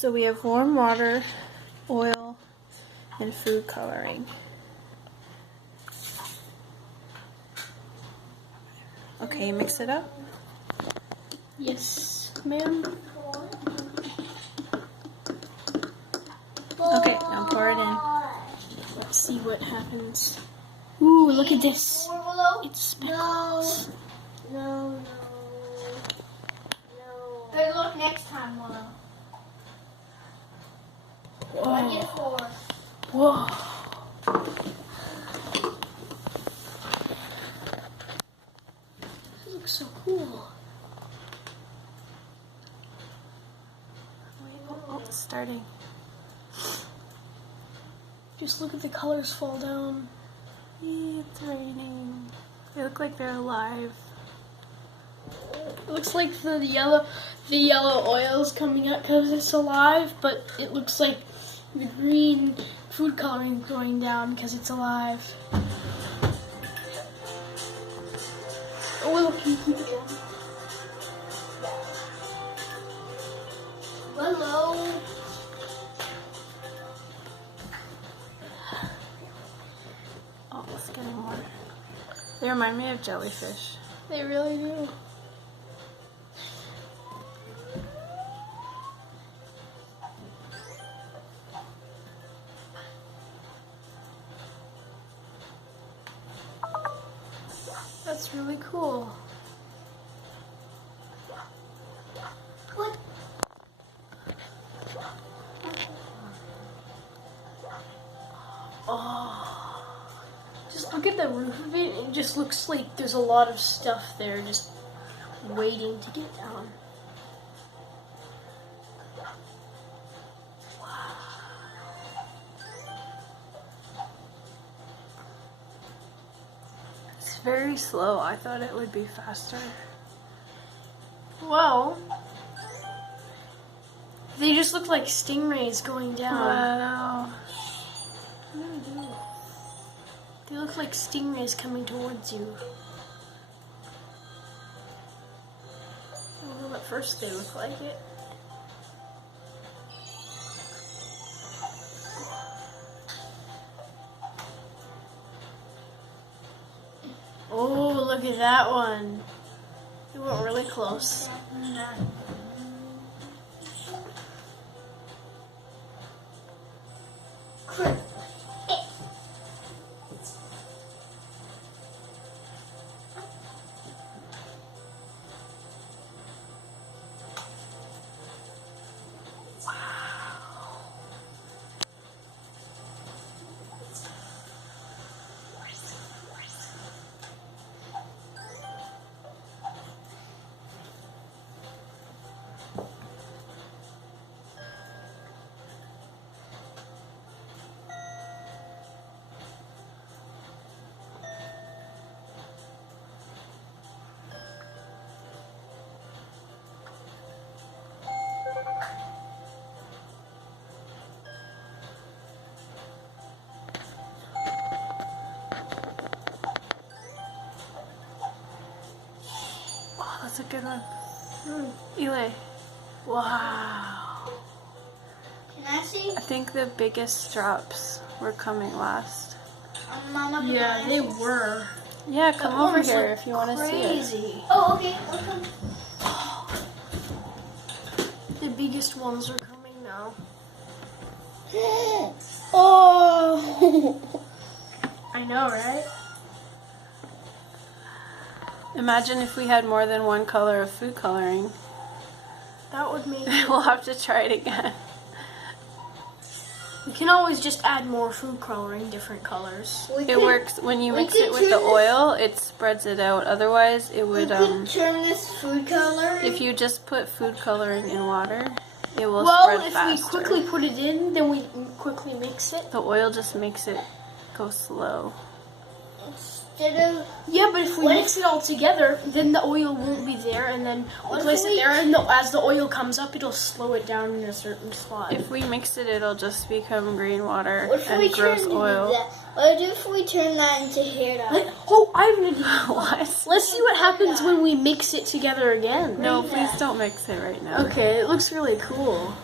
So we have warm water, oil, and food coloring. Okay, mix it up. Yes, ma'am. Okay, now pour it in. Let's see what happens. Ooh, look at this. It's speckles. No. Better look next time, Willow. I get 4. Whoa. This looks so cool. Oh, it's starting. Just look at the colors fall down. It's raining. They look like they're alive. It looks like the yellow oil is coming out because it's alive, but it looks like the green food coloring is going down because it's alive. Oil can keep it down. Willow. Oh, it's getting more. They remind me of jellyfish. They really do. That's really cool. What? Oh. Just look at the roof of it. It just looks like there's a lot of stuff there just waiting to get down. It's very slow. I thought it would be faster. Well, they just look like stingrays going down. Wow. They look like stingrays coming towards you. Well, at first they look like it. Oh, look at that one. It went really close. That's a good one. Eli. Wow. Can I see? I think the biggest drops were coming last. Mama, Yeah, they were. Yeah, come That over one here was if you want to see it. crazy. Oh, okay. Welcome. The biggest ones are coming now. Oh. I know, right? Imagine if we had more than one color of food coloring. That would make. We'll have to try it again. You can always just add more food coloring, different colors. We It could- works when you we mix could it with the turn this- oil, it spreads it out. Otherwise, it We would, could turn this food color. if you just put food coloring in water, it will Well, spread if faster. we quickly put it in, then we quickly mix it. The oil just makes it go slow. Instead of Yeah, but if we What mix it all together, then the oil won't be there, and then What we'll if place it we- there, and as the oil comes up, it'll slow it down in a certain spot. If we mix it, it'll just become green water what if we and gross turn oil. that? What if we turn that into hair dye? Oh, I have an idea. What? Let's see what happens when we mix it together again. No, please don't mix it right now. Okay, it looks really cool.